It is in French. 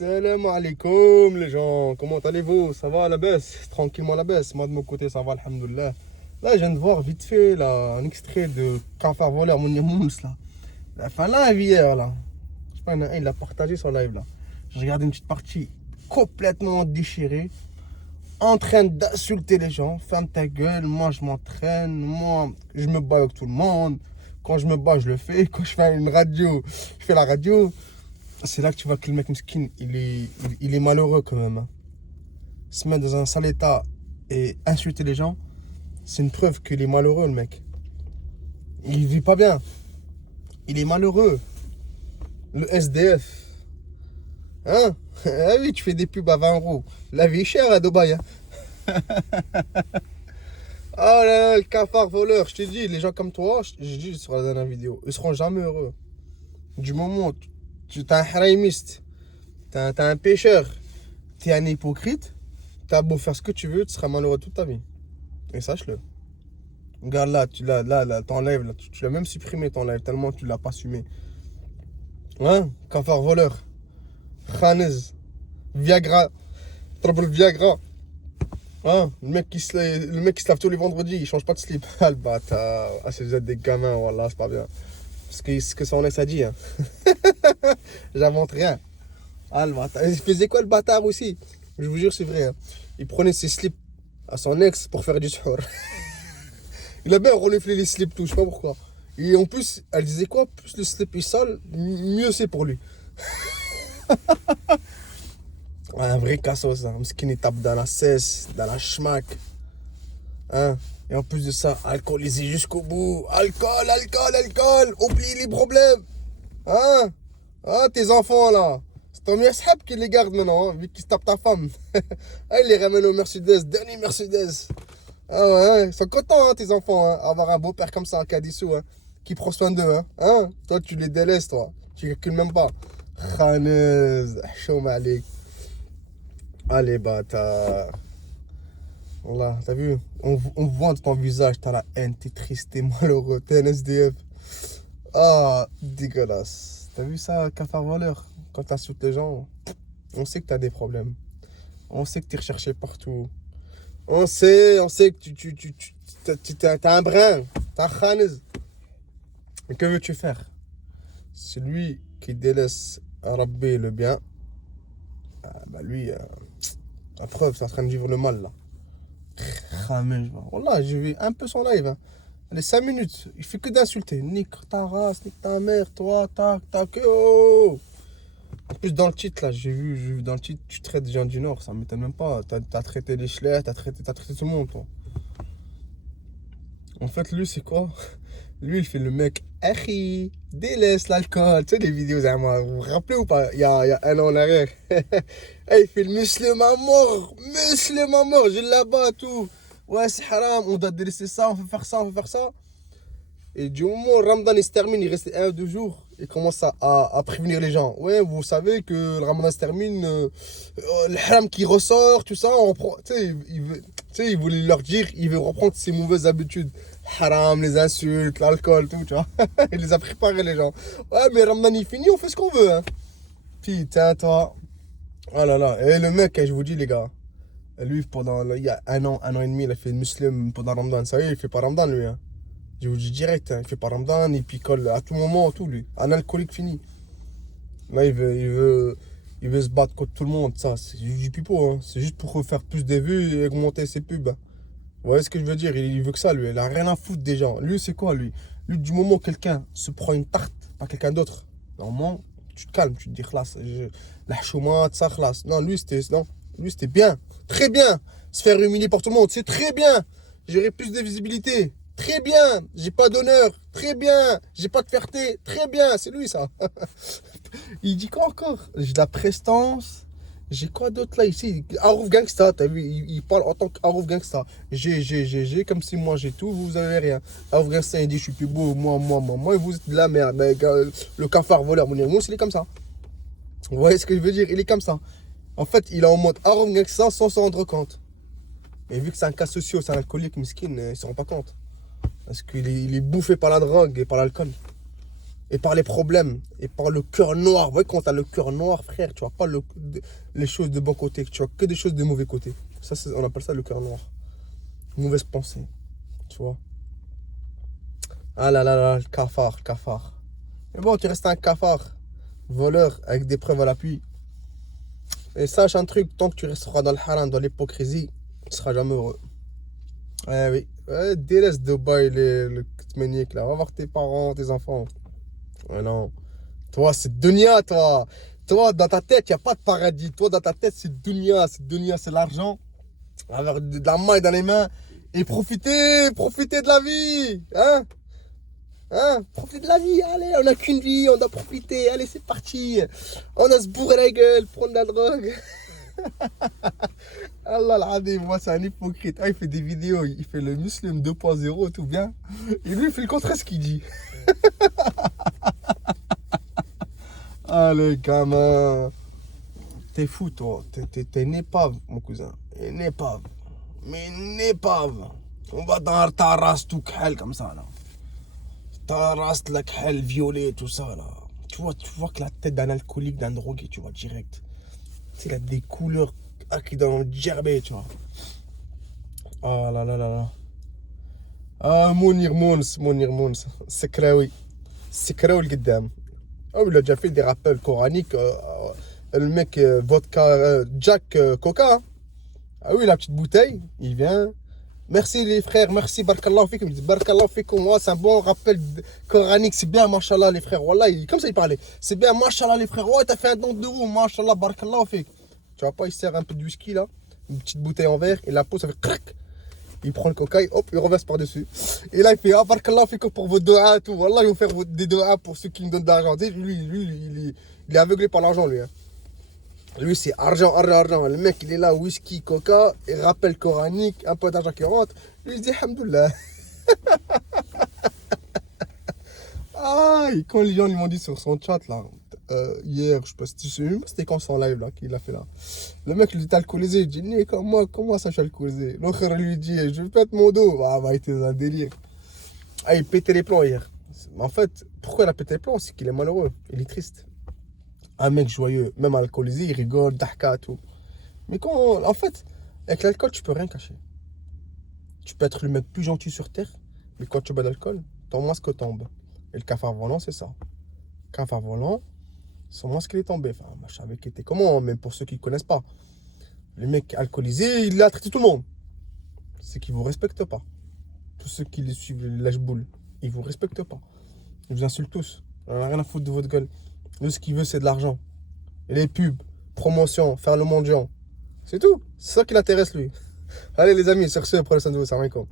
Salam alaikum les gens, comment allez-vous? Ça va à la baisse? Tranquillement à la baisse. Moi de mon côté ça va, alhamdoulilah. Là je viens de voir vite fait là, un extrait de Cafard voleur Mounir Mouns là. Il a fait un live hier là. Je sais pas, il a partagé son live là. J'ai regardé une petite partie complètement déchirée, en train d'insulter les gens. Ferme ta gueule, moi je m'entraîne, moi je me bats avec tout le monde. Quand je me bats je le fais, quand je fais une radio, je fais la radio. C'est là que tu vois que le mec mesquin, il est malheureux quand même. Se mettre dans un sale état et insulter les gens, c'est une preuve qu'il est malheureux, le mec. Il vit pas bien. Il est malheureux. Le SDF. Hein? Ah oui, tu fais des pubs à 20 euros. La vie est chère à Dubaï. Hein? Oh là là, le cafard voleur. Je te dis, les gens comme toi, je dis sur la dernière vidéo, ils seront jamais heureux. Du moment où tu es un haramiste, t'es un pécheur, t'es un hypocrite, t'as beau faire ce que tu veux, tu seras malheureux toute ta vie. Et sache-le. Regarde là, ton live, là, tu l'as même supprimé ton live, tellement tu l'as pas assumé. Hein? Cafard voleur. Khanez. Viagra. Trouble Viagra. Hein? Le mec qui se lave tous les vendredis, il change pas de slip. Ah le bâtard. Ah, c'est déjà des gamins, voilà, c'est pas bien. Ce que son ex a dit. Hein. J'invente rien. Ah le bâtard. Il faisait quoi le bâtard aussi? Je vous jure, c'est vrai. Hein. Il prenait ses slips à son ex pour faire du suhour. Il a bien reniflé les slips, tout, je sais pas pourquoi. Et en plus, elle disait quoi? Plus le slip est sale, mieux c'est pour lui. Ouais, un vrai cassos, hein. Parce qu'il tape dans la cesse, dans la schmack. Hein? Et en plus de ça, alcoolisé jusqu'au bout. Alcool, alcool, alcool. Oublie les problèmes. Hein? Ah, tes enfants là. C'est ton meilleur sahab qui les garde maintenant, hein, vu qu'il se tape ta femme. Ah, il les ramène au Mercedes, dernier Mercedes. Ah ouais, hein, ils sont contents, hein, tes enfants, hein, avoir un beau-père comme ça, Kadissou, hein, qui prend soin d'eux. Hein. Toi, tu les délaisses, toi. Tu calcules même pas. Khanez, chaud malik. Allez, bâtard. Voilà, t'as vu? On voit dans ton visage, t'as la haine, t'es triste, t'es malheureux, t'es un SDF. Ah, dégueulasse. T'as vu ça, cafard voleur? Quand t'insultes les gens, on sait que t'as des problèmes. On sait que t'es recherché partout. On sait que t'as un brin, t'as un khanez. Mais que veux-tu faire? Celui qui délaisse Rabbi le bien, bah lui, la preuve, c'est en train de vivre le mal là. Wallah, j'ai vu un peu son live. Hein. Allez, 5 minutes, il fait que d'insulter. Nique ta race, nique ta mère, toi, tac, tac, oh. En plus, dans le titre, là, j'ai vu dans le titre, tu traites des gens du Nord, ça m'étonne même pas. T'as traité les Schler, t'as traité tout le monde, toi. En fait, lui, c'est quoi? Lui, il fait le mec, Achi, délaisse l'alcool. Tu sais, les vidéos, vous vous rappelez ou pas? Il y a un an en arrière. Il fait le musulman à mort, j'ai là-bas, tout. Ouais, c'est haram, on doit délaisser ça, on va faire ça, on va faire ça. Et du moment où Ramadan il se termine, il reste 1 ou 2 jours, il commence à prévenir les gens. Ouais, vous savez que le Ramadan se termine, le haram qui ressort, tout ça, on reprend. Tu sais, il voulait leur dire, il veut reprendre ses mauvaises habitudes. Haram, les insultes, l'alcool, tout, tu vois. Il les a préparés, les gens. Ouais, mais Ramadan il finit, on fait ce qu'on veut. Hein. Putain, toi. Oh là là. Et le mec, je vous dis, les gars, lui, il y a un an et demi, il a fait le musulman pendant Ramadan. Ça y est, il fait pas Ramadan, lui. Hein. Je vous dis direct, hein, il fait pas Ramadan, il picole à tout moment, tout, lui. Un alcoolique fini. Là, il veut se battre contre tout le monde, ça. C'est du pipeau, hein. C'est juste pour faire plus de vues et augmenter ses pubs. Hein. Vous voyez ce que je veux dire? Il veut que ça, lui. Il a rien à foutre des gens. Lui, c'est quoi, lui? Lui, du moment où quelqu'un se prend une tarte, pas quelqu'un d'autre, normalement, tu te calmes, tu te dis, khlas, la choumate, ça, khlas. Non, lui, c'était bien. Très bien. Se faire humilier par tout le monde, c'est très bien. J'aurais plus de visibilité. Très bien. J'ai pas d'honneur. Très bien. J'ai pas de fierté. Très bien. C'est lui, ça. Il dit quoi encore? J'ai de la prestance. J'ai quoi d'autre là ici? Harouf Gangsta, t'as vu, il parle en tant qu'Harouf Gangsta. J'ai, comme si moi j'ai tout, vous avez rien. Harouf Gangsta, il dit je suis plus beau, moi, et vous êtes de la merde. Mais le cafard voleur, mon Mouss, il est comme ça. Vous voyez ce que je veux dire? Il est comme ça. En fait, il est en mode Harouf Gangsta sans s'en rendre compte. Et vu que c'est un cas social, c'est un alcoolique miskin, il ne se rend pas compte. Parce qu'il est bouffé par la drogue et par l'alcool. et par les problèmes, et par le cœur noir. Vous voyez, quand t'as le cœur noir, frère, tu vois pas les choses de bon côté, tu vois que des choses de mauvais côté. Ça, on appelle ça le cœur noir. Mauvaise pensée, tu vois. Ah là là là, le cafard, le cafard. Mais bon, tu restes un cafard, voleur, avec des preuves à l'appui. Et sache un truc, tant que tu resteras dans le haram, dans l'hypocrisie, tu seras jamais heureux. Eh oui, délaisse Dubaï, le Kutmenik, là. Va voir tes parents, tes enfants. Ouais, non. Toi, c'est dunya, toi. Toi, dans ta tête, il n'y a pas de paradis. Toi, dans ta tête, c'est dunya. C'est dunya, c'est l'argent. Avoir de la main dans les mains. Et profitez de la vie. Hein? Hein? Profitez de la vie. Allez, on n'a qu'une vie, on doit profiter. Allez, c'est parti. On a se bourrer la gueule, prendre de la drogue. Allah l'adé, moi c'est un hypocrite. Ah, il fait des vidéos, il fait le musulman 2.0, tout bien. Et lui, il fait le contraire de ce qu'il dit. Ah, le gamin. T'es fou, toi. T'es une épave, mon cousin. Une épave. Mais une épave. On va dans ta race tout khal comme ça, là. Ta race, la khal violet, tout ça, là. Tu vois que la tête d'un alcoolique, d'un drogué, tu vois, direct. Il a des couleurs qui donnent gerbé, tu vois. Ah là là là là. Ah, Mounir Mouns. C'est Kraoui. C'est Kraoui le Gaddam. Ah, il a déjà fait des rappels coraniques. Le mec, vodka, Jack, Coca. Hein. Ah oui, la petite bouteille, il vient. Merci les frères, merci, barakallahu fikum. Il dit barakallahu fikum, moi c'est un bon rappel coranique, c'est bien, mashallah les frères. Wallah, comme ça il parlait. C'est bien, mashallah les frères. Ouais, t'as fait un don d'euros, mashallah, barakallahu fik. Tu vois pas, il sert un peu de whisky là, une petite bouteille en verre, et la peau ça fait crac. Il prend le coca, hop, il reverse par-dessus. Et là il fait, ah barakallahu fikum pour vos doigts et tout. Wallah, ils vont faire des doigts pour ceux qui me donnent de l'argent. Lui, il est aveuglé par l'argent lui. Hein. Lui, c'est argent, argent, argent. Le mec, il est là, whisky, coca, et rappel coranique, un peu d'argent qui rentre. Lui, il se dit, Alhamdoulilah. Aïe, quand les gens lui m'ont dit sur son chat, là, hier, je sais pas si tu sais, c'était quand son live, là, qu'il a fait là. Le mec, lui dit, t'es alcoolisé. Il dit, né, comment ça, je suis alcoolisé? L'autre lui dit, je vais pète mon dos. Ah, bah, il était dans un délire. Ah, il pétait les plombs hier. En fait, pourquoi il a pété les plombs? C'est qu'il est malheureux. Il est triste. Un mec joyeux, même alcoolisé, il rigole, dahka, tout. Mais quand, en fait, avec l'alcool, tu peux rien cacher. Tu peux être le mec plus gentil sur terre, mais quand tu bois d'alcool, ton masque tombe. Et le cafard volant, c'est ça. Cafard volant, son masque il est tombé. Enfin, moi, je savais qu'il était comment, même pour ceux qui ne connaissent pas. Le mec alcoolisé, il a traité tout le monde. C'est qu'il ne vous respecte pas. Tous ceux qui les suivent, les lèche-boules, ils ne vous respectent pas. Ils vous insultent tous. On n'a rien à foutre de votre gueule. Lui, ce qu'il veut, c'est de l'argent. Et les pubs, promotion, faire le mendiant. C'est tout. C'est ça qui l'intéresse, lui. Allez, les amis, sur ce, prenez soin de vous. Salam alaikum.